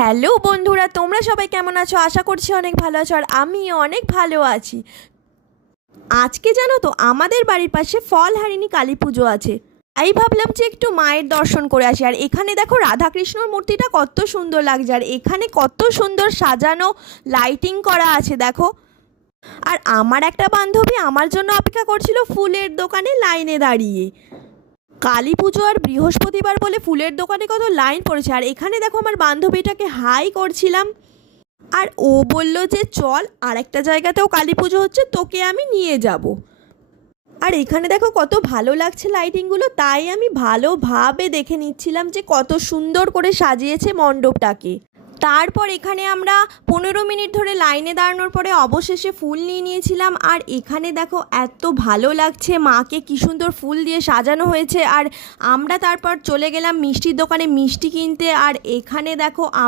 Hello বন্ধুরা, তোমরা সবাই কেমন আছো? আশা করছি অনেক ভালো আছো, আর আমিও অনেক ভালো আছি। আজকে জানো তো, আমাদের বাড়ির পাশে ফলহারিণী কালী পুজো আছে। তাই ভাবলাম যে একটু মায়ের দর্শন করে আসি। আর এখানে দেখো রাধাকৃষ্ণর মূর্তিটা কত সুন্দর লাগছে, আর এখানে কত সুন্দর সাজানো লাইটিং করা আছে দেখো। আর আমার একটা বান্ধবী আমার জন্য অপেক্ষা করছিল ফুলের দোকানে লাইনে দাঁড়িয়ে। কালী পুজো আর বৃহস্পতিবার বলে ফুলের দোকানে কত লাইন পড়েছে। আর এখানে দেখো আমার বান্ধবীটাকে হাই করছিলাম, আর ও বলল যে চল আর একটা জায়গাতেও কালী পুজো হচ্ছে, তোকে আমি নিয়ে যাব। আর এখানে দেখো কত ভালো লাগছে লাইটিংগুলো, তাই আমি ভালোভাবে দেখে নিচ্ছিলাম যে কত সুন্দর করে সাজিয়েছে মণ্ডপটাকে। তারপর এখানে আমরা 15 মিনিট ধরে লাইনে দাঁড়ানোর পরে অবশেষে ফুল নিয়ে নিয়েছিলাম। আর এখানে দেখো এত ভালো লাগছে, মাকে কী সুন্দর ফুল দিয়ে সাজানো হয়েছে। আর আমরা তারপর চলে গেলাম মিষ্টির দোকানে মিষ্টি কিনতে। আর এখানে দেখো